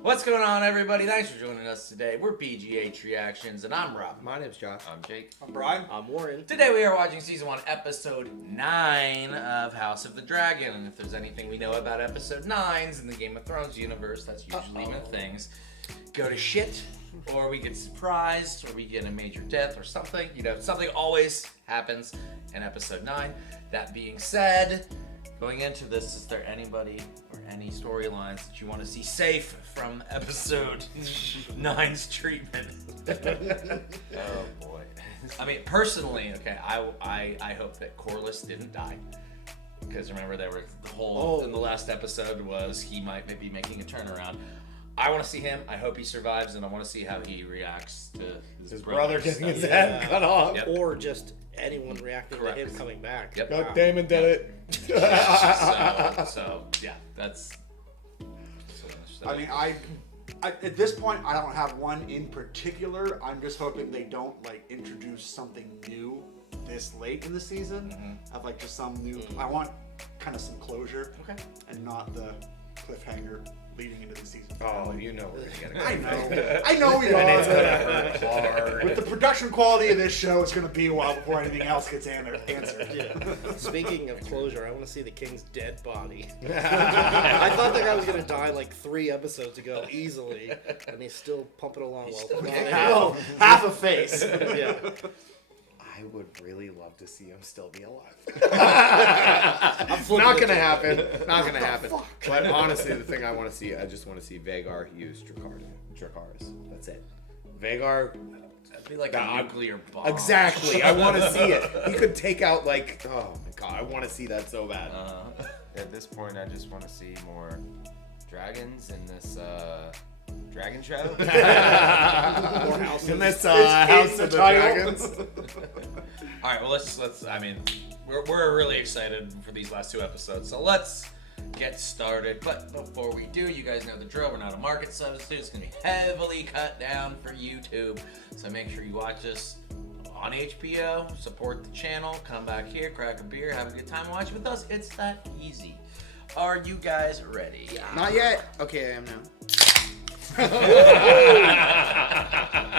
What's going on, everybody? Thanks for joining us today. We're BGH Reactions, and I'm Rob. My name's Josh. I'm Jake. I'm Brian. I'm Warren. Today we are watching Season 1, Episode 9 of House of the Dragon. And if there's anything we know about Episode 9s in the Game of Thrones universe, that's usually when things go to shit, or we get surprised, or we get a major death or something. You know, something always happens in Episode 9. That being said, going into this, is there anybody or any storylines that you want to see safe from Episode 9's treatment? Oh boy. I mean, personally, okay, I hope that Corlys didn't die. Because remember, there were the whole in the last episode was he might be making a turnaround. I want to see him. I hope he survives, and I want to see how he reacts to his brother getting his head cut off. Yep. Or just anyone reacting Correct. to him coming back. Yep. Wow. Damon did it. So yeah, that's. I mean, I at this point I don't have one in particular. I'm just hoping they don't like introduce something new this late in the season. Of like just some new. I want kind of some closure. Okay. And not the cliffhanger leading into the season. Oh, you know we're gonna go. I know we are. And it's gonna hurt hard. With the production quality of this show, it's gonna be a while before anything else gets answered. Yeah. Speaking of closure, I want to see the king's dead body. I thought that guy was gonna die like 3 episodes ago easily, and he's still pumping along Half a face. Yeah. I would really love to see him still be alive. Not gonna happen. Not gonna happen. But honestly, the thing I want to see, I just want to see Vhagar use Dracarys. That's it. Vhagar. That'd be like a nuclear bomb. Exactly. I want to see it. He could take out like. Oh my god. I want to see that so bad. At this point, I just want to see more dragons in this dragon show. More houses. In this House of the Dragons. All right, well let's. I mean, we're really excited for these last 2 episodes, so let's get started. But before we do, you guys know the drill. We're not a market substitute. It's gonna be heavily cut down for YouTube, so make sure you watch us on HBO. Support the channel. Come back here, crack a beer, have a good time, watch with us. It's that easy. Are you guys ready? Yeah. Not yet. Okay, I am now.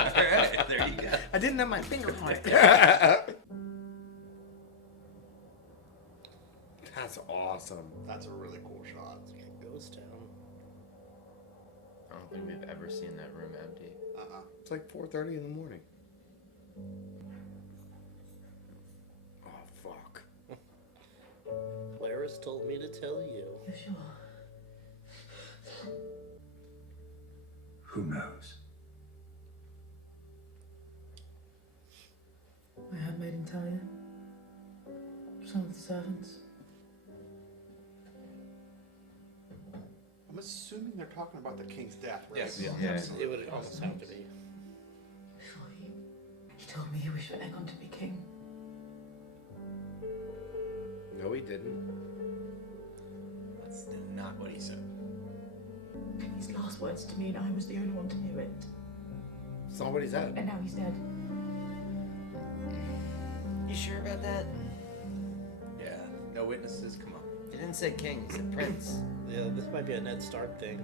Alright, there you go. I didn't have my finger on it. That's awesome. That's a really cool shot. Ghost town. I don't think we've ever seen that room empty. It's like 4:30 in the morning. Oh fuck. Clarice told me to tell you. You sure? Who knows? My handmaiden tell you? Some of the servants? I'm assuming they're talking about the king's death, right? Yes. Yeah. It would almost have to be. Before he told me he wished for Aegon to be king. No, he didn't. That's not what he said. His last words to me, and I was the only one to hear it. It's not what he said. And now he's dead. You sure about that? Yeah. No witnesses. Come on. He didn't say king, he said prince. Yeah, this might be a Ned Stark thing.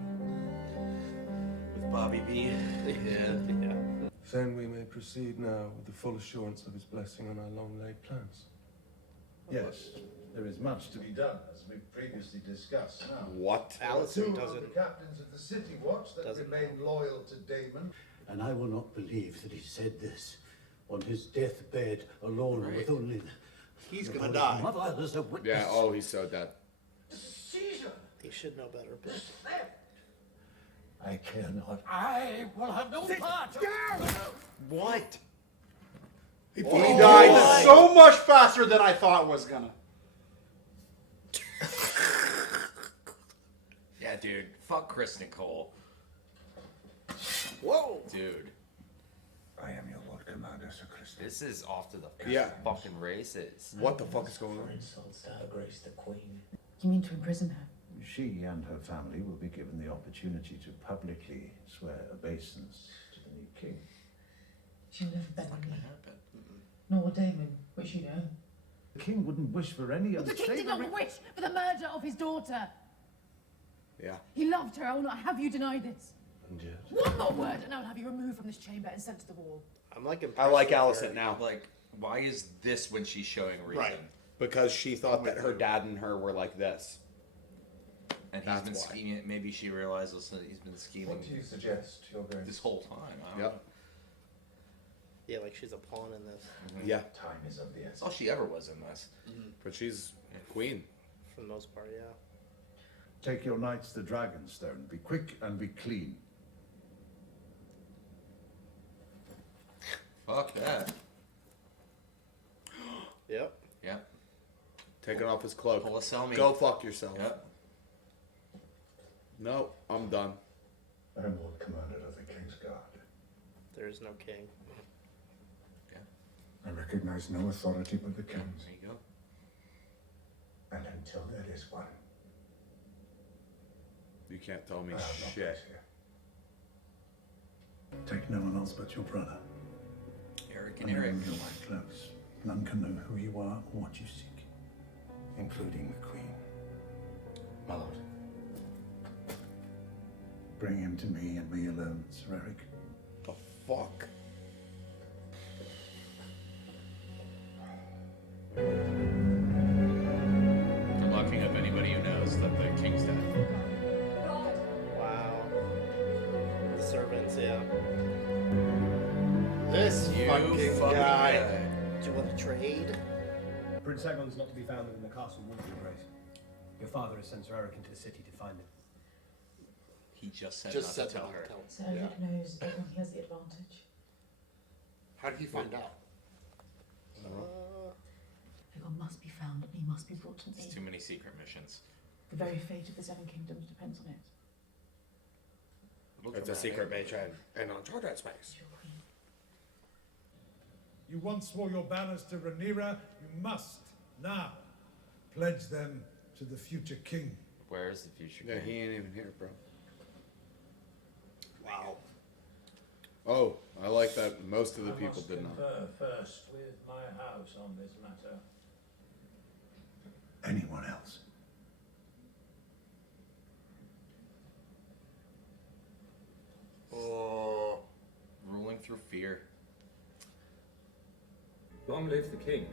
With Bobby B. Yeah. Then we may proceed now with the full assurance of his blessing on our long-laid plans. Yes, there is much to be done, as we've previously discussed. Now, What? Allison two of doesn't. the captains of the City Watch that doesn't remain loyal to Daemon. And I will not believe that he said this on his deathbed alone with only He's the gonna body die. of mother as a witness. Yeah. Oh, he's so dead. Caesar! He should know better, but I care not. I will have no part. What? He died so much faster than I thought was gonna. Yeah, dude. Fuck Chris Nicole. whoa! Dude. I am your Lord Commander, Sir Christopher. This is off to the fucking races. What the fuck is going on? Insults to Her Grace the Queen. You mean to imprison her? She and her family will be given the opportunity to publicly swear obeisance to the new king. She'll never better me. Nor will Damon, which you know. The king wouldn't wish for any other The king did not wish for the murder of his daughter. Yeah. He loved her. I will not have you deny this. happened yet. One more word, and I'll have you removed from this chamber and sent to the wall. I'm like I like impressed with Alicent her. now. Like, why is this when she's showing reason? Right. Because she thought that her dad and her were like this. And he's That's been why. scheming. Maybe she realizes that he's been scheming What do you suggest you're going this whole time. I don't Yep. know. Yeah, like she's a pawn in this. Yeah. Time is of the That's essence. all she ever was in this. But she's a queen. For the most part, yeah. Take your knights to Dragonstone. Be quick and be clean. Fuck that. Yep. Yep. Taking off his cloak. Pull a Selmy. Go fuck yourself. Yep. No, I'm done. I am Lord Commander of the King's Guard. There is no king. I recognize no authority but the King's. There you go. And until there is one, You can't tell me I have no shit. place here. Take no one else but your brother. Eric And and Eric. remove your wife close. None can know who you are or what you seek, including the Queen. My lord. Bring him to me and me alone, Sir Eric. The fuck? I'm locking up anybody who knows that the king's dead. Wow. The servants, yeah. This You fucking fucking guy. guy. Do you want to trade? Prince Aegon's not to be found within the castle walls, Your Grace. Your father has sent Sir Eric into the city to find him. He just said Just not said to tell not her. to tell. So Eric knows Aegon he has the advantage. How did he find out? Aegon must be found and he must be brought to me. It's too many secret missions. The very fate of the Seven Kingdoms depends on it. Look It's a dramatic. secret mission in uncharted space. It's your queen. You once swore your banners to Rhaenyra. You must now pledge them to the future king. Where is the future Yeah, king? he ain't even here, bro. Wow. Oh, I like that most of the people did not. confer first with my house on this matter. Anyone else? Oh. Ruling through fear. Long live the king.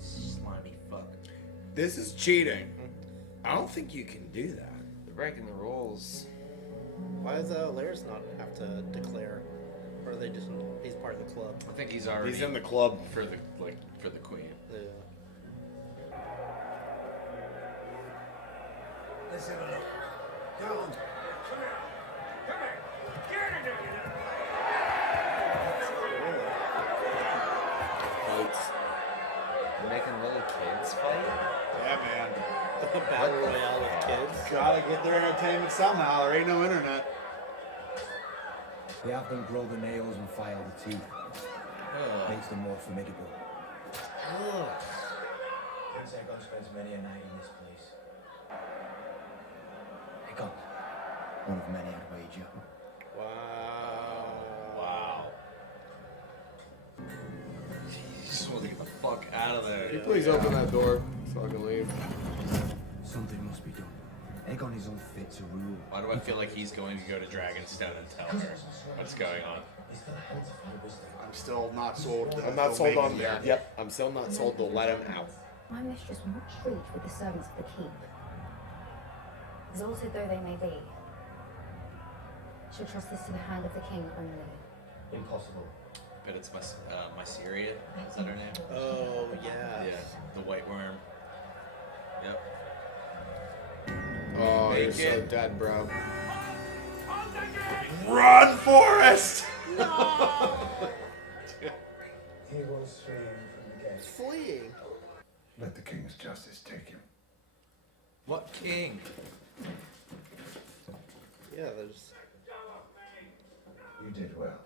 Slimy fuck. This is cheating. I don't think you can do that. They're breaking the rules. Why does Laird not have to declare? Or are they just, he's part of the club? I think he's already. He's in the club. for the for the queen. Yeah. Let's have a look. Go on. Come here. Come here. Get in there, Fights. They're making little kids fight? Yeah, man. The battle royale with kids. Gotta get their entertainment somehow. There ain't no internet. We have them grow the nails and file the teeth. Makes them more formidable. Prince Aegon spends many a night in this place. Aegon, one of many I'd wager. Wow. Wow. He just wants to get the fuck out of there. Can you please open that door so I can leave? Something must be done. Aegon is unfit to rule. Why do I feel like he's going to go to Dragonstone and tell her what's going on? I'm still not sold. I'm not sold on there. Yep, I'm still not sold to let him out. My mistress will not treat with the servants of the keep. Exalted though they may be, she'll trust this to the hand of the king only. Impossible. But it's my Syria. Is that her name? Oh, yeah. Yeah, the white worm. Yep. Oh, Make you're so it. dead, bro. Run, Forrest! No! He was fleeing from the gate. Fleeing. Let the King's justice take him. What king? Yeah, there's. You did well.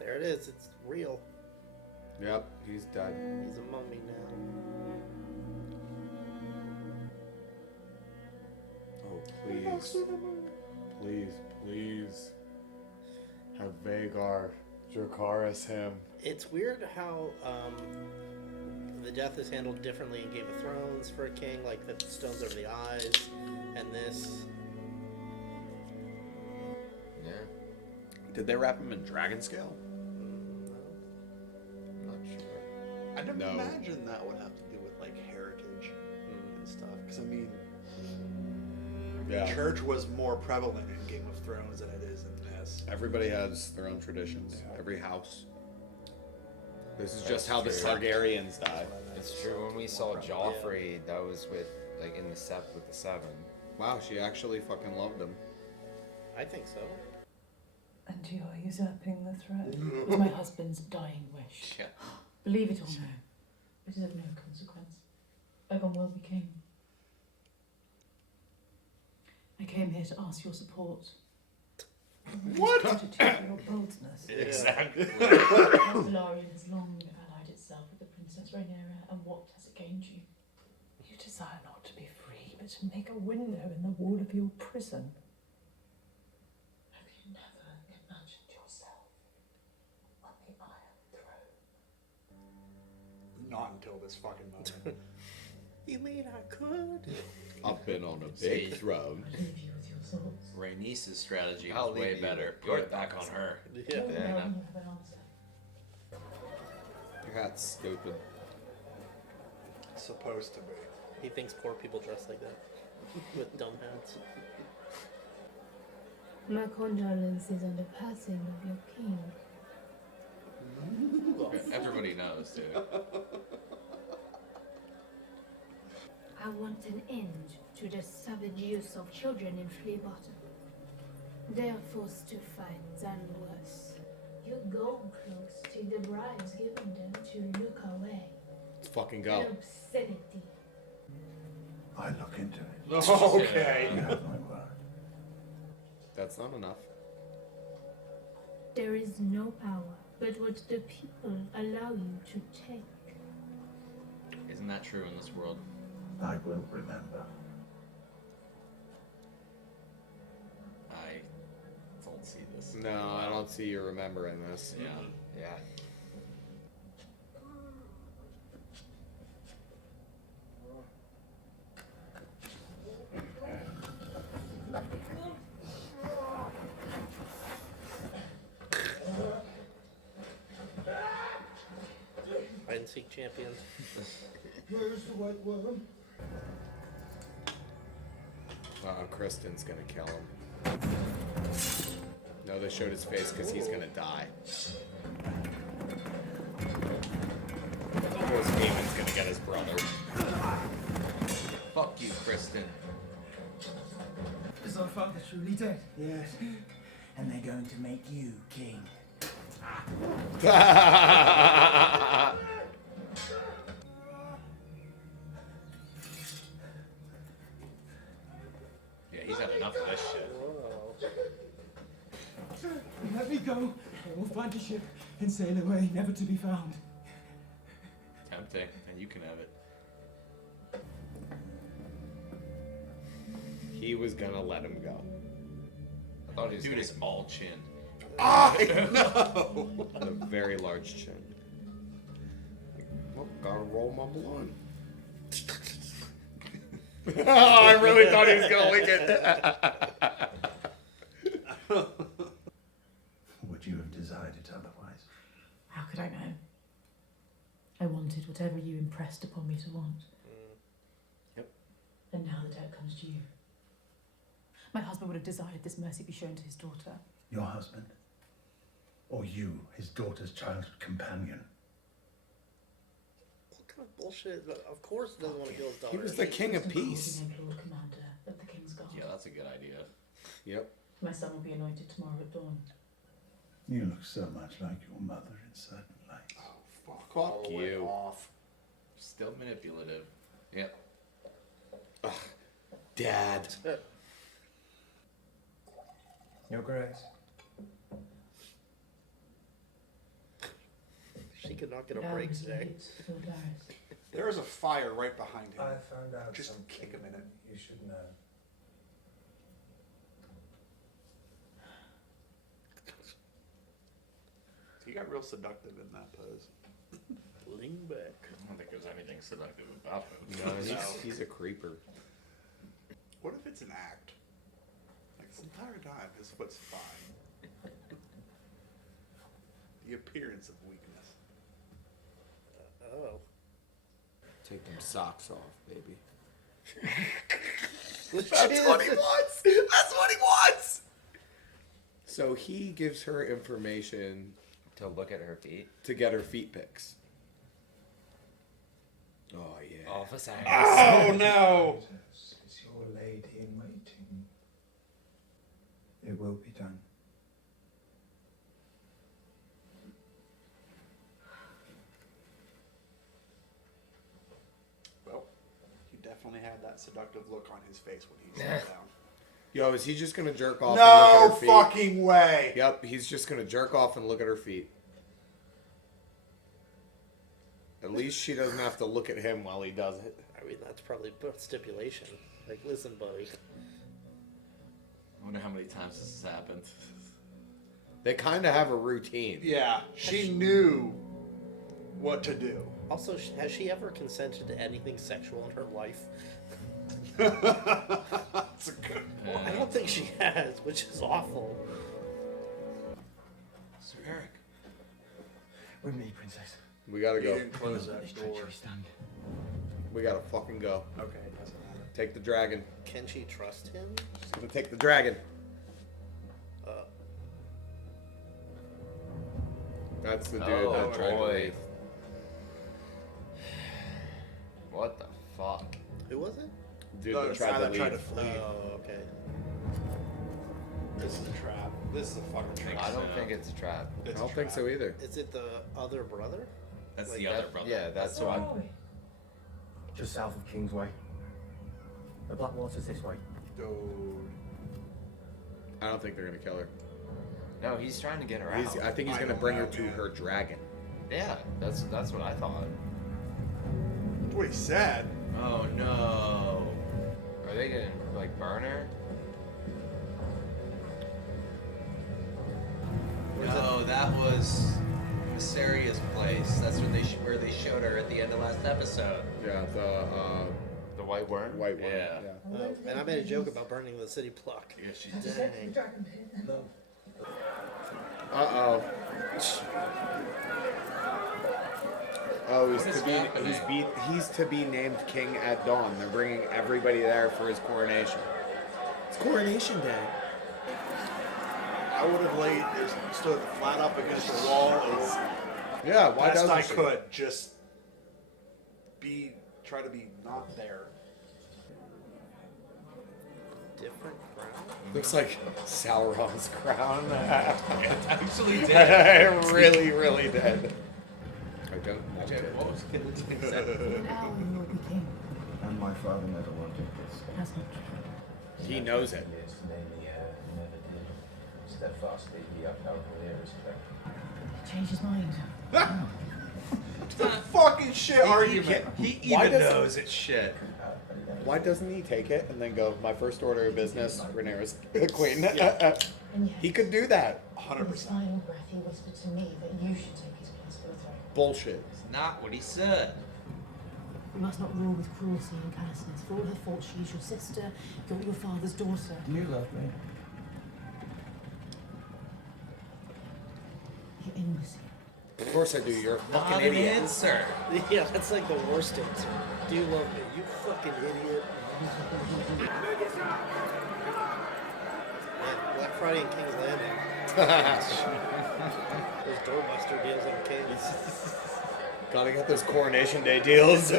There it is. It's real. Yep, he's dead. He's a mummy now. Oh, please. Please, please. Have Vagar, Dracarys him. It's weird how the death is handled differently in Game of Thrones for a king, like the stones over the eyes, and this. Yeah. Did they wrap him in dragon scale? I'm not sure. I don't No. imagine that would have to do with like heritage and stuff. Because I mean, Yeah. church was more prevalent in Game of Thrones than it is in this. Everybody has their own traditions. Every house. This is just how the true. Targaryens die. It's true. When we saw Joffrey, that was with like in the with the seven. Wow, she actually fucking loved him. I think so. And you are usurping the throne. It was my husband's dying wish. Yeah. Believe it or no, it is of no consequence. Aegon will be king. I came here to ask your support. What? Gratitude for your boldness. Exactly. Velaryon has long allied itself with the Princess Rhaenyra, and what has it gained you? You desire not to be free, but to make a window in the wall of your prison. Have you never imagined yourself on the Iron Throne? Not until this fucking moment. You mean I could? I've been on a big throne. I leave you with your thoughts. Rhaenys' strategy I'll was way leave you better. with Put it your back thoughts. on her. Yeah. Well, Yeah. now you have an answer. That's stupid. Supposed to be. He thinks poor people dress like that. With dumb hats. My condolences on the passing of your king. Everybody knows, dude. I want an end to the savage use of children in Fleabottom. They are forced to fight and worse. Your gold cloaks take the bribes given them to look away. Let's fucking An go. obscenity. I look into it. Okay. You have my word. That's not enough. There is no power but what the people allow you to take. Isn't that true in this world? I will remember. I don't see this. No, I don't see you remembering this. Yeah. Yeah. Hide and seek champions. Where's the white worm? Kristen's gonna kill him. No, they showed his face because he's gonna die. Of course, Daemon's gonna get his brother. Fuck you, Kristen. Is our father truly dead? Yes. And they're going to make you king. Yeah, he's had enough of this shit. Let me go. I will find a ship and sail away, never to be found. Tempting, and you can have it. He was gonna let him go. I thought he was Dude is all chin. I know! A very large chin. Well, gotta roll my blunt. Oh, I really thought he was gonna lick it. Would you have desired it otherwise? How could I know? I wanted whatever you impressed upon me to want. Yep. And now the debt comes to you. My husband would have desired this mercy be shown to his daughter. Your husband? Or you, his daughter's childhood companion? What kind of bullshit? Of course he doesn't want to kill his daughter. He was the king of peace. Lord Commander of the King's Guard. Yeah, that's a good idea. Yep. My son will be anointed tomorrow at dawn. You look so much like your mother in certain lights. Fuck you. Off. Still manipulative. Yep. Ugh. Dad. Your Grace. She could not get a break today. There is a fire right behind him. I found out Just something kick him in it. you should know. He got real seductive in that pose. Lean back. I don't think there's anything seductive about him. No, he's a creeper. What if it's an act? Like this entire time, his foot's fine. The appearance of weakness. Oh. Take them socks off, baby. That's what he wants! That's what he wants! So he gives her information To look at her feet. to get her feet pics. Oh, yeah. Office hours. Oh, no! It's your lady in waiting. It will be done. Well, he definitely had that seductive look on his face when he sat down. Yo, is he just gonna jerk off and No look at her feet? fucking way! Yep, he's just gonna jerk off and look at her feet. At least she doesn't have to look at him while he does it. I mean, that's probably a stipulation. Like, listen, buddy. I wonder how many times this has happened. They kind of have a routine. Yeah, she knew what to do. Also, has she ever consented to anything sexual in her life? That's a good point. I don't think she has, which is awful. Sir Eric. With me, princess. We gotta He go. didn't close that door. Stand. We gotta fucking go. Okay, it doesn't matter. Take the dragon. Can she trust him? She's gonna take the dragon. That's the dude that tried to leave. What the fuck? Who was it? Dude No, that the tried guy to that leave. tried to flee. Oh, okay. This is a trap. This is a fucking trap. I don't think it's a trap. I don't think so either. Is it the other brother? That's Like the that- other brother. Yeah, that's Where what. are we? Just south of Kingsway. The Blackwater's this way. Dude. I don't think they're gonna kill her. No, he's trying to get her He's, out. I think he's I gonna don't bring know, her to man. her dragon. Yeah, that's what I thought. That's what he said. Oh no. Are they gonna like burn her? No, that was Mysteria's place. That's where they showed her at the end of last episode. Yeah, The white worm. white one. Yeah. And I made a joke about burning the city block. Yeah, she Have you did. sent to the dragon pit? No. Uh-oh. Oh, What is happening? he's to be named king at dawn. They're bringing everybody there for his coronation. It's coronation day. I would have stood flat up against the wall as Yeah, why best doesn't I she? could. Just try to be not there. Different crown? Looks like Sauron's crown. It's actually dead. really, really dead. I don't want Okay, it. what was gonna do? In an hour you will be king. And my father never wanted this. Has not. He knows it. Yes, namely, never did. Steadfastly, he upheld Rhaenyra's claim. He changed his mind. The fucking shit argument. He Why even does- knows it's shit. Why doesn't he take it and then go, my first order of business, Rhaenyra's queen? And yet, He could do that. with his 100%. final breath, he whispered to me that you should take his place for the throne. Bullshit. It's not what he said. You must not rule with cruelty and callousness. For all her faults, she is your sister, your father's daughter. Do you love me? Your imbecile. Of course I do. You're a Not fucking an idiot. answer. Yeah, that's like the worst answer. Do you love me? You fucking idiot. Man, Black Friday and King's Landing. Those doorbuster deals on King's. Gotta get those coronation day deals.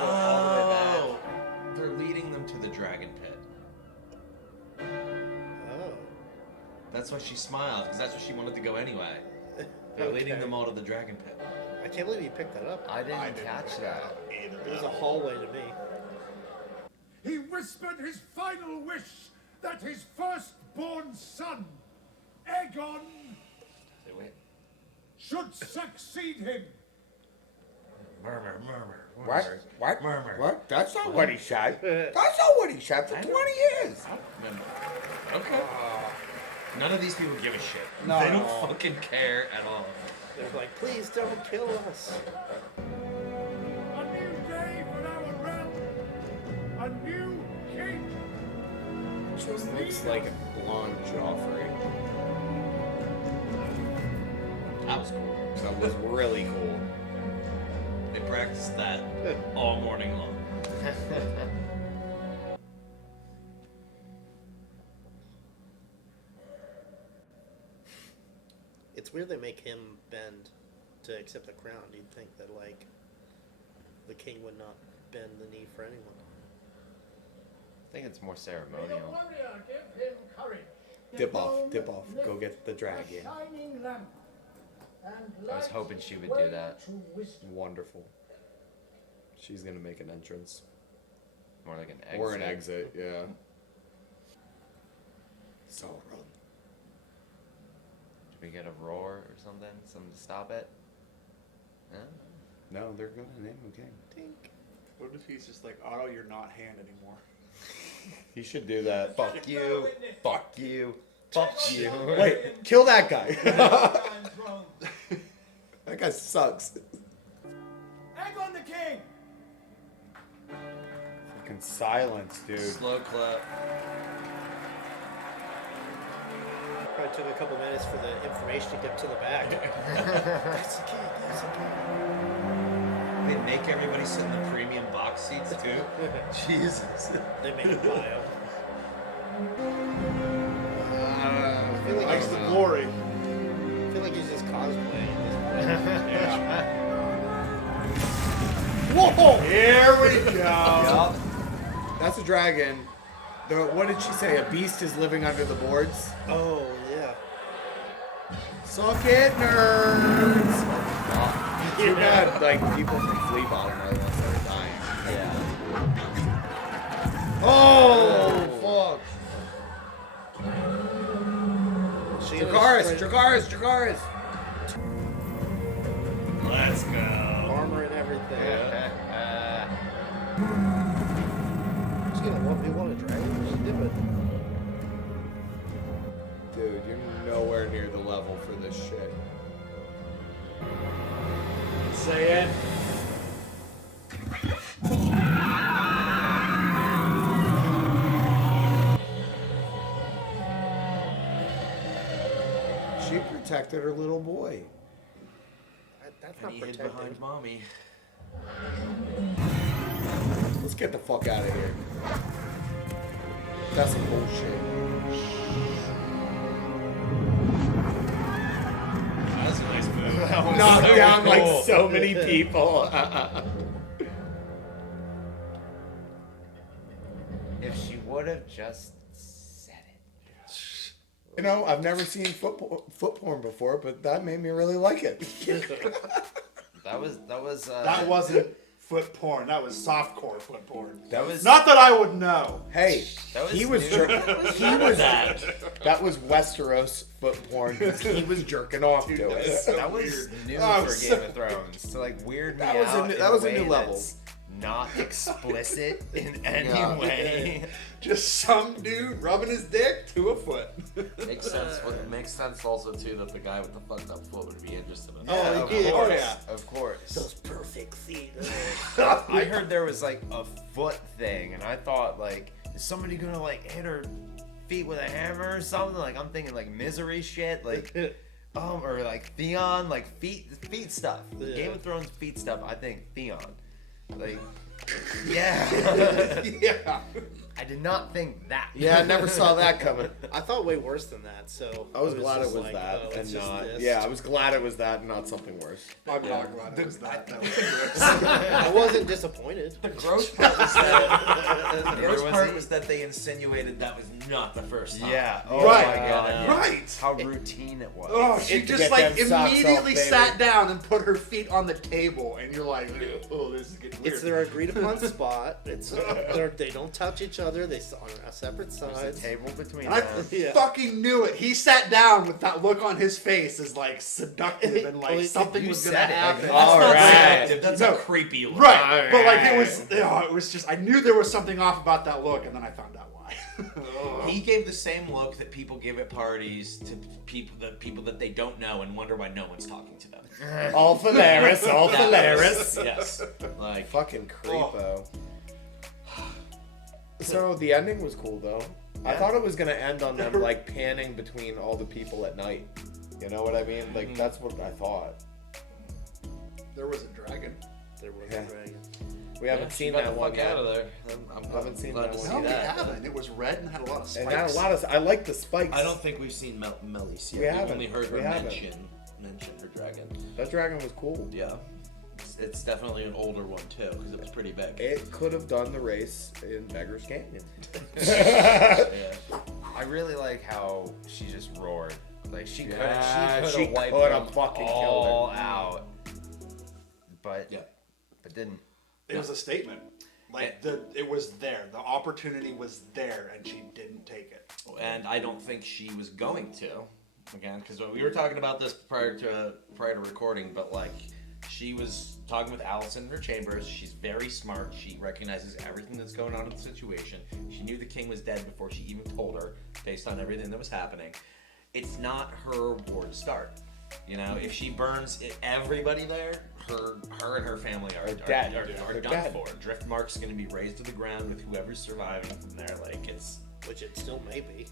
Oh, they're leading them to the dragon pit. Oh. That's why she smiled, because that's where she wanted to go anyway. They're leading Okay. them all to the dragon pit. I can't believe you picked that up. I didn't catch that. It was a hallway to me. He whispered his final wish that his firstborn son, Aegon, Say, wait. should succeed him. Murmur, murmur. What? What? Murmur. What? That's not what he said. That's not what he said for 20 years. Okay. None of these people give a shit. No. They don't fucking care at all. They're like, please don't kill us. A new day for our realm. A new king. Just looks like a blonde Joffrey. That was cool. That was really cool. They practiced that all morning long. It's weird they make him bend to accept the crown. You'd think that, like, the king would not bend the knee for anyone. I think it's more ceremonial. Warrior, give him courage. Dip off. Go get the dragon. Shining lamp. I was hoping she would do that. Wonderful. She's gonna make an entrance. More like an exit. Or an exit, yeah. Sauron. Did we get a roar or something? Something to stop it? No? No, they're gonna name him king. Tink. What if he's just like, Otto, you're not hand anymore? He should do that. Fuck you. Fuck you. Fuck you. Wait, kill that guy. That guy sucks. Aegon the king! Fucking silence, dude. Slow clap. Probably took a couple minutes for the information to get to the back. That's the king. That's the king. They make everybody sit in the premium box seats too. Jesus. They make him buy him. I feel like Likes the glory. I feel like he's just cosplaying at this point. Whoa! Here we go. Yup. That's a dragon. What did she say? A beast is living under the boards? Oh, yeah. Suck it, nerds! Too bad, like, people from Flea Bottom are the ones that are dying. Yeah. Oh, fuck. Dracarys! Let's go. Armor and everything. He's gonna 1v1 a dragon. Just do it. Dude, you're nowhere near the level for this shit. Say it. She protected her little boy. That's And not he hid protecting. behind mommy. Let's get the fuck out of here. That's some bullshit. That was a nice move. Knocked down like so many people. If she would have just said it. You know, I've never seen foot porn before, but that made me really like it. That wasn't foot porn. That was softcore foot porn. That was not that I would know. Hey, he was that. That was Westeros foot porn because he was jerking off to it. So that was weird. new Oh, for so Game of Thrones to like weird me That was a out. new- in that was a way new level. that's Not explicit in any Yeah. way. Just some dude rubbing his dick to a foot. Makes sense. Well, it makes sense also too that the guy with the fucked up foot would be interested in. Oh, of yeah. course, Oh, yeah. of course. Those perfect feet. I heard there was like a foot thing, and I thought like, is somebody gonna like hit her feet with a hammer or something? Like I'm thinking like misery shit, like or like Theon, like feet stuff. Yeah. Game of Thrones feet stuff. I think Theon, like yeah. Yeah. I did not think that. Yeah, I never saw that coming. I thought way worse than that, so I was glad it just was like, that oh, and it's just not. this. Yeah, I was glad it was that and not something worse. I'm not glad it was that. That was I wasn't disappointed. The gross part was that Neither was he. was that they insinuated that was not the first time. Yeah. Oh Right. my god. yeah. Right. How routine it was. Oh, she To just get like them socks immediately off, baby. sat down and put her feet on the table, and you're like, oh, this is getting weird. It's their agreed upon spot. It's they don't touch each other. They on a separate There's side. a table between And I them. Yeah. fucking knew it. He sat down with that look on his face as like seductive and like Well, something you was gonna said it, like, happen. that's That's All not right. seductive, that's No. a creepy look. Right, but like Alright. it was just I knew there was something off about that look, and then I found out why. He gave the same look that people give at parties to people that they don't know and wonder why no one's talking to them. All hilarious, all hilarious. Yes. Like fucking creepo. So the ending was cool though. I thought it was gonna end on them like panning between all the people at night. You know what I mean? Like that's what I thought. There was a dragon. There was a dragon. We haven't seen that one yet. Out of there. I'm haven't seen glad that to one. see No, we that. haven't. It was red and had a lot of spikes. And had a lot of. I like the spikes. I don't think we've seen Melis yet. We We've haven't. only heard her We haven't. mention her dragon. That dragon was cool. Yeah. It's definitely an older one too, because it was pretty big. It could have done the race in Beggar's Canyon. Yeah. I really like how she just roared. Like she could Yeah, have she wiped coulda them fucking killed all her. out, but didn't. It was a statement. Like it was there. The opportunity was there, and she didn't take it. And I don't think she was going to. Again, because we were talking about this prior to recording, but like she was talking with Allison in her chambers. She's very smart. She recognizes everything that's going on in the situation. She knew the king was dead before she even told her, based on everything that was happening. It's not her war to start. You know, if she burns everybody there, her and her family are dead. Are done for. Driftmark's going to be razed to the ground with whoever's surviving from there. Like it's, which it still may be.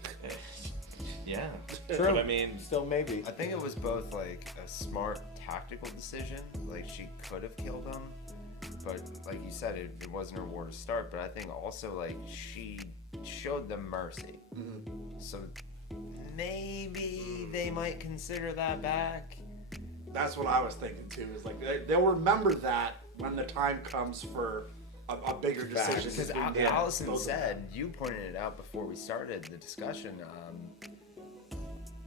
Yeah, True. But I mean, still maybe. I think it was both like a smart tactical decision. Like she could have killed him, but like you said, it wasn't her war to start. But I think also like she showed them mercy. So maybe they might consider that back. That's what I was thinking too. Is like they'll remember that when the time comes for a bigger decision. Because Allison said, you pointed it out before we started the discussion.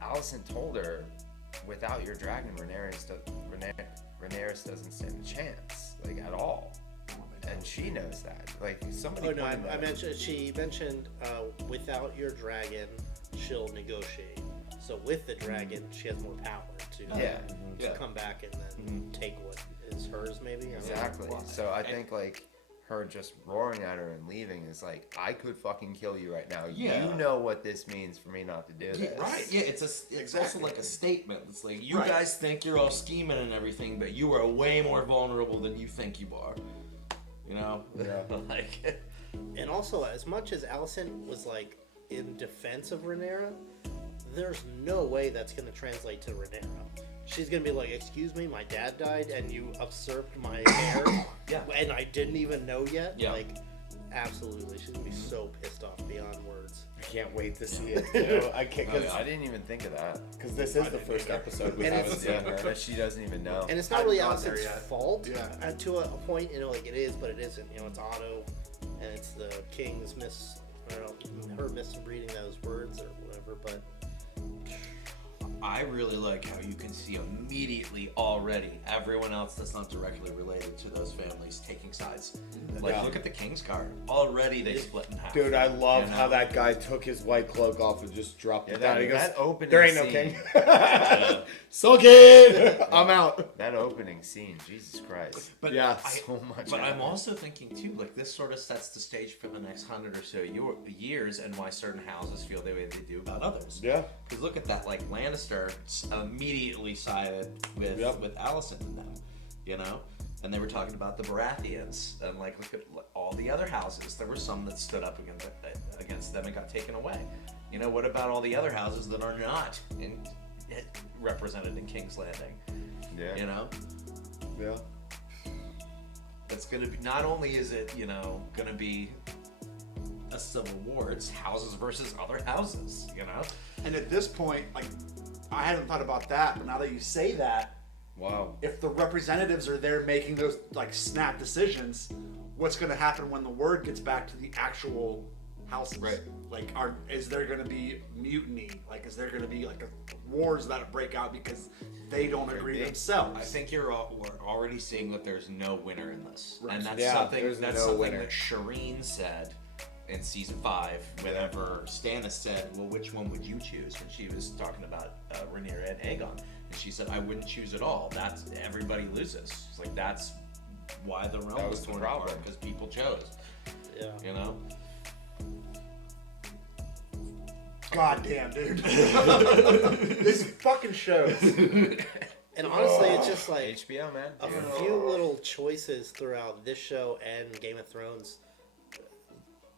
Allison told her, without your dragon, Rhaenyra doesn't stand a chance, like at all. And she knows that. Like somebody. Oh no, pointed that I out. mentioned. She mentioned without your dragon, she'll negotiate. So with the dragon, she has more power to come back and then take what is hers. Maybe I don't know. Exactly. So I think like her just roaring at her and leaving is like, I could fucking kill you right now. Yeah. You know what this means for me not to do this. Right. Yeah, it's also like a statement. It's like you guys think you're all scheming and everything, but you are way more vulnerable than you think you are. You know? Yeah. Like. And also, as much as Allison was like in defense of Rhaenyra, there's no way that's going to translate to Rhaenyra. She's going to be like, excuse me, my dad died and you usurped my heir and I didn't even know yet? Yeah. Like, absolutely. She's going to be so pissed off beyond words. I can't wait to see it. You know, I can't. Oh, yeah, I didn't even think of that. Because this is the first episode we And haven't it's- seen her. That she doesn't even know. And it's not really I'm not there Allison's yet. fault. Yeah. To a point, you know, like it is, but it isn't. You know, it's Otto, and it's the king's her misreading those words or whatever. But I really like how you can see immediately already everyone else that's not directly related to those families taking sides. Like, look at the King's card. Already they split in half. Dude, I love You know? how that guy took his white cloak off and just dropped it that- down. He goes, that opening there ain't no scene. king. So kid, I'm out. That opening scene, Jesus Christ. But Yeah. So much. But I'm happened. also thinking too, like this sort of sets the stage for the next 100 or so years, and why certain houses feel the way they do about others. Yeah. Because look at that, like Lannister immediately sided with Alicent and them, you know, and they were talking about the Baratheons, and like look at all the other houses. There were some that stood up against them and got taken away. You know, what about all the other houses that are not represented in King's Landing? Yeah. You know. Yeah. It's gonna be, not only is it, you know, gonna be a civil war, it's houses versus other houses, you know? And at this point, like, I hadn't thought about that, but now that you say that, wow. If the representatives are there making those like snap decisions, what's going to happen when the word gets back to the actual houses? Right. Like, is there going to be mutiny? Like, is there going to be like wars that break out because they don't agree themselves? I think we're already seeing that there's no winner in this, Right. and that's Yeah, something there's no something winner. that Shireen said in season 5, whenever Stannis said, "Well, which one would you choose?" when she was talking about Rhaenyra and Aegon, and she said, "I wouldn't choose at all. That's everybody loses." It's like that's why the realm That was was the torn problem. apart, because people chose. yeah. You know. goddamn, dude. This fucking shows. And honestly, it's just like HBO, man. a few little choices throughout this show and Game of Thrones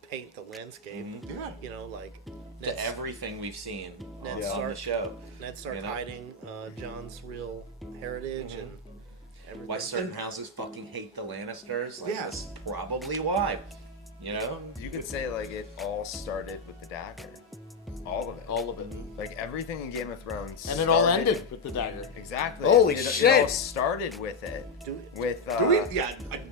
paint the landscape. Yeah. You know, like To everything we've seen Ned on Stark, the show. Ned Stark hiding Jon's real heritage and everything. Why certain houses fucking hate the Lannisters? Like, Yes. that's probably why. You know? You could say like it all started with the dagger. All of it. All of it. Like everything in Game of Thrones. And it all ended with the dagger. Exactly. Holy It shit. all started with it.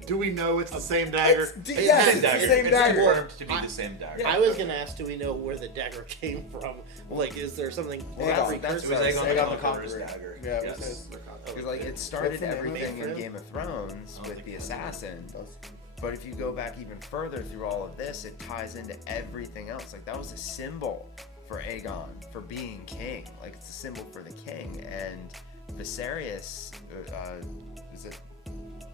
Do we know it's the same dagger? Yes, it's the same dagger. Confirmed to be the same dagger. I was gonna ask, do we know where the dagger came from? Like, is there something? That's It was Aegon the the Conqueror's Conqueror. dagger. Yeah, it was Yes. his. Because like it started What's the name? everything in Mayfield? Game of Thrones with the assassin. But if you go back even further through all of this, it ties into everything else. Like that was a symbol for Aegon, for being king. Like it's a symbol for the king. And Viserys, is it?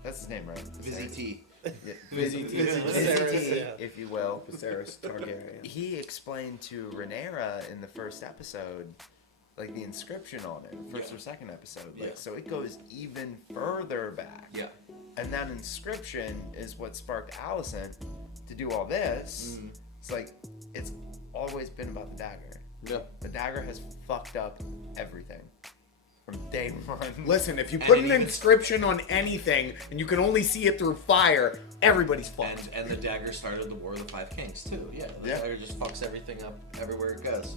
That's his name, right? VZT. Yeah. Viserys, Viserys, yeah. if you will. Viserys Targaryen. He explained to Rhaenyra in the first episode, like the inscription on it, first or second episode. Like, Yeah. so it goes even further back. Yeah. And that inscription is what sparked Alicent to do all this. It's like, it's always been about the dagger. Yeah. The dagger has fucked up everything from day one. Listen, if you put an inscription on anything and you can only see it through fire, everybody's fucked. And the dagger started the War of the Five Kings too. Yeah. The dagger just fucks everything up everywhere it goes.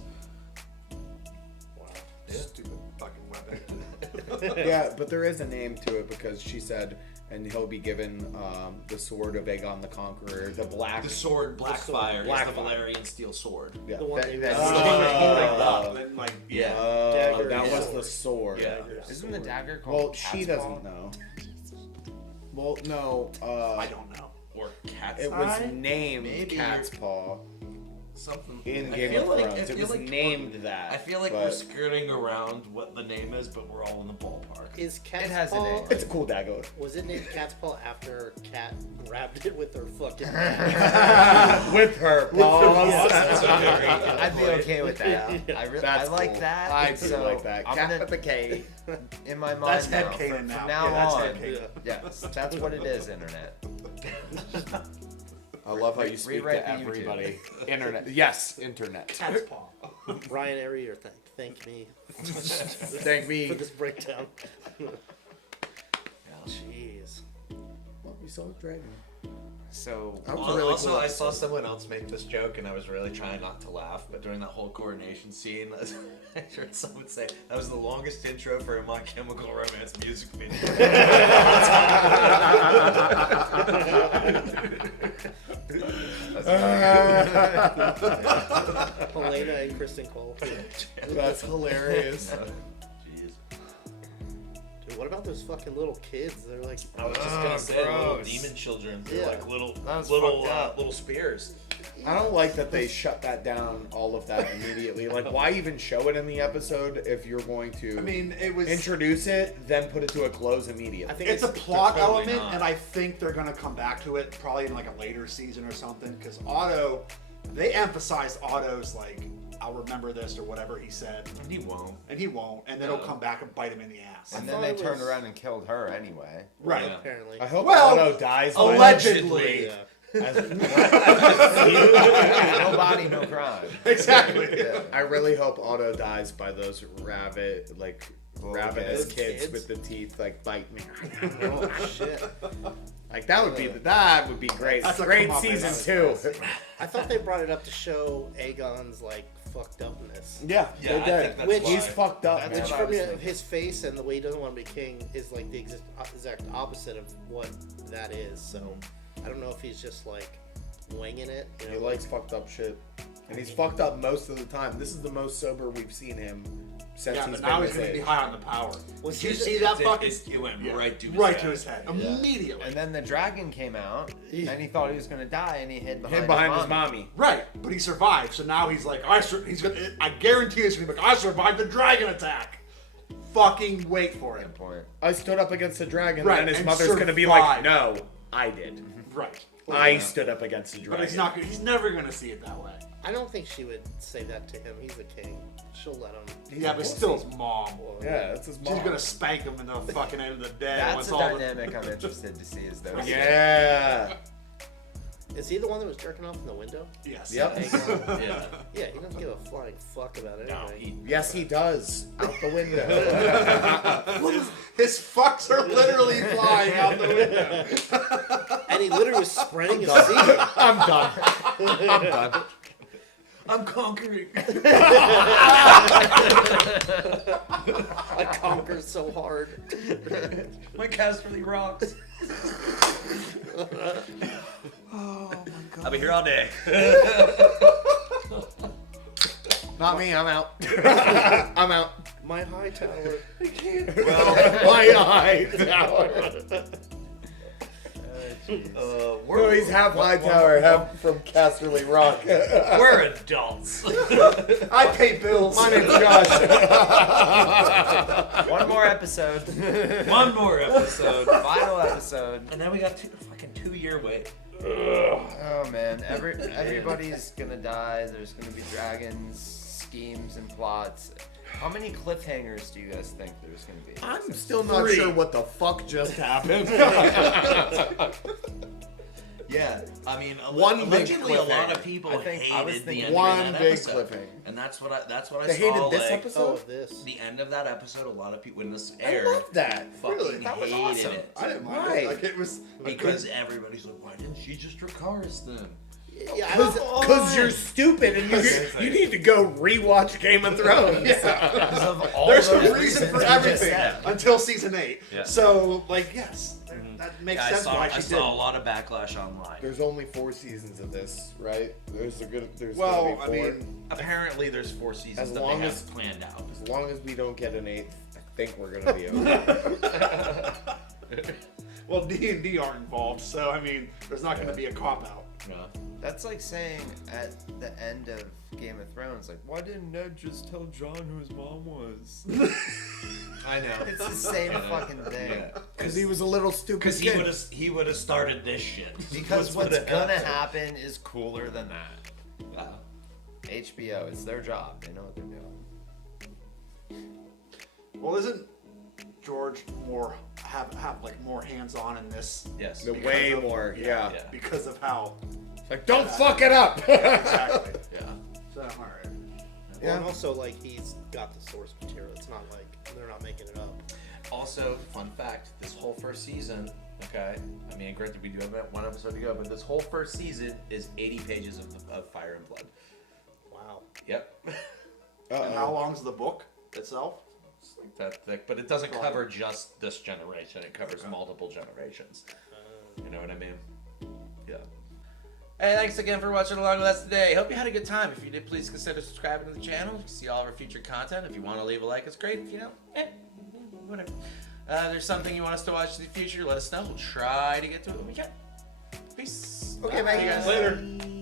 Wow. Stupid fucking weapon. Yeah, but there is a name to it because she said, and he'll be given the sword of Aegon the Conqueror, the black. The sword, Blackfire, Blackfire. is the Valerian steel sword. Yeah. The one they That- Yeah. Dagger that is was sword. the sword. Yeah. Isn't the dagger called Well, Cat's she Paw? doesn't know. Well, no. I don't know. Or cat's It was eye? named Maybe Cat's Paw something in I Game feel of like- I Thrones. It feel was like named that. I feel like but we're skirting around what the name is, but we're all in the ballpark. Is Cat's It has a Paw? name. it's a cool dagger. Was it named Cat's Paw after Cat grabbed it with her fucking? With her paws. That's a very good I'd be point. okay with that. I That's like cool. that. I do so like that. I'm Cat gonna, with the K. in my mind That's now, headcanon from now. now Yeah, that's on, headcanon. yes, that's what it is, internet. I love how you speak Rewrite to the YouTube. everybody. Internet. Yes, internet. Cat's paw. Ryan Airy, or thank me Thank me. for this breakdown. Jeez. Well, we saw a dragon. So That was a really Also, cool I saw episode. someone else make this joke, and I was really trying not to laugh. But during that whole coronation scene, I heard someone say that was the longest intro for a My Chemical Romance music video. Helena and Kristen Cole. That's hilarious. Jeez. Dude, what about those fucking little kids? They're like, I was just gonna say the little gross. demon children. They're Yeah. like little That was little fucked up. little spears. I don't like that they shut that down, all of that immediately. Like, why even show it in the episode if you're going to I mean, it was. introduce it, then put it to a close immediately? I think It's a plot totally element, not. and I think they're gonna come back to it probably in like a later season or something. Because Otto, they emphasized Otto's like, "I'll remember this" or whatever he said, And he won't. and he won't, and then No. it'll come back and bite him in the ass. and I then thought they it turned was- around and killed her anyway. Right. Yeah. apparently. I hope Well, Otto dies. by allegedly. Yeah. No body, no crime. Exactly. Yeah. I really hope Otto dies by those ravenous kids. kids with the teeth like bite me. Oh shit! Like that would be great. That's a Great come up season with. 2. I thought they brought it up to show Aegon's like fucked upness. Yeah, Yeah, I they think did. that's Which- why. He's fucked up. That's man. Which what I from was thinking. his face and the way he doesn't want to be king is like the exact opposite of what that is. So I don't know if he's just like winging it. You know, He likes fucked up shit, and he's fucked up most of the time. This is the most sober we've seen him since Yeah, he's but now been he's his gonna be age. high on the power. Was Did you he- see that fucking? It went Yeah, right to his right head. to his head Yeah. immediately. And then the dragon came out, and he thought he was gonna die, and he hid behind, Hid behind his mommy. Right, but he survived. So now he's like, he's gonna. I guarantee he's gonna be like, I survived the dragon attack. Fucking wait for it. Good point. I stood up against the dragon, Right, and his and mother's gonna be like, survived. "No, I did." Right. I stood up against the But dragon. he's never gonna see it that way. I don't think she would say that to him. He's a king. She'll let him. Yeah, but still his mom. Yeah, that's his mom. She's gonna spank him in the fucking end of the day. That's once a all dynamic I'm interested to see. Is those? Yeah. Is he the one that was jerking off in the window? Yes. Yep. Aegon? Yeah. Yeah, he doesn't give a flying fuck about anything. Yes, he does. Out the window. His fucks are literally flying out the window. And he literally was spreading his seed. I'm done. I'm done. I'm conquering. I conquer so hard. My cast really rocks. Oh my god. I'll be here all day. Not me. I'm out. I'm out. My high tower. I can't. My high tower. No, he's half Hightower, half from Casterly Rock. We're adults. I pay bills. My name's Josh. One more episode. One more episode. Final episode. And then we got fucking 2-year wait. Oh man, everybody's gonna die. There's gonna be dragons, schemes, and plots. How many cliffhangers do you guys think there's gonna be? I'm still not sure what the fuck just happened. Yeah, I mean, One big allegedly a lot cliffhanger. of people I think- I was hated the thinking end one of that big episode. cliffhanger. And that's what I They saw. hated this like, episode? This. The end of that episode, a lot of people when this I aired, love that. fucking Really? That was hated awesome. it. I didn't mind Right. it. Like it was Because everybody's like, why didn't she just Dracarys then? Yeah, Because you're stupid and you need to go rewatch Game of Thrones. Because of all There's those a reason for you just everything said. until season 8. Yeah. So, like, yes, that makes Yeah, sense why I she saw did. a lot of backlash online. There's only 4 seasons of this, right? There's Well, gonna be 4. I mean, Apparently, there's 4 seasons As that long they as- have planned out. as long as we don't get an 8th, I think we're gonna be okay. well, D&D aren't involved, so I mean, there's not going to be a cop out. Yeah. That's like saying at the end of Game of Thrones, like, why didn't Ned just tell Jon who his mom was? I know. It's the same fucking thing. Because he was a little stupid. Because kid. he would have started this shit. Because What's what's gonna happen is cooler than that. Wow. HBO, it's their job. They know what they're doing. Well, isn't George more have like more hands-on in this? Yes. The because way of- more, yeah. Because of how. Like, don't fuck it up. Exactly. Yeah. So, all right. Well, and also, like, he's got the source material. It's not like they're not making it up. Also, fun fact: this whole first season, okay. I mean, granted, we do have one episode to go, but this whole first season is 80 pages of Fire and Blood. Wow. Yep. And how long's the book itself? It's like that thick, but it doesn't cover just this generation. It covers multiple generations. You know what I mean? Yeah. Hey, thanks again for watching along with us today. Hope you had a good time. If you did, please consider subscribing to the channel. You can see all of our future content. If you want to leave a like, it's great. If you don't, whatever. There's something you want us to watch in the future, let us know. We'll try to get to it when we can. Peace. Okay, bye. See you guys Later.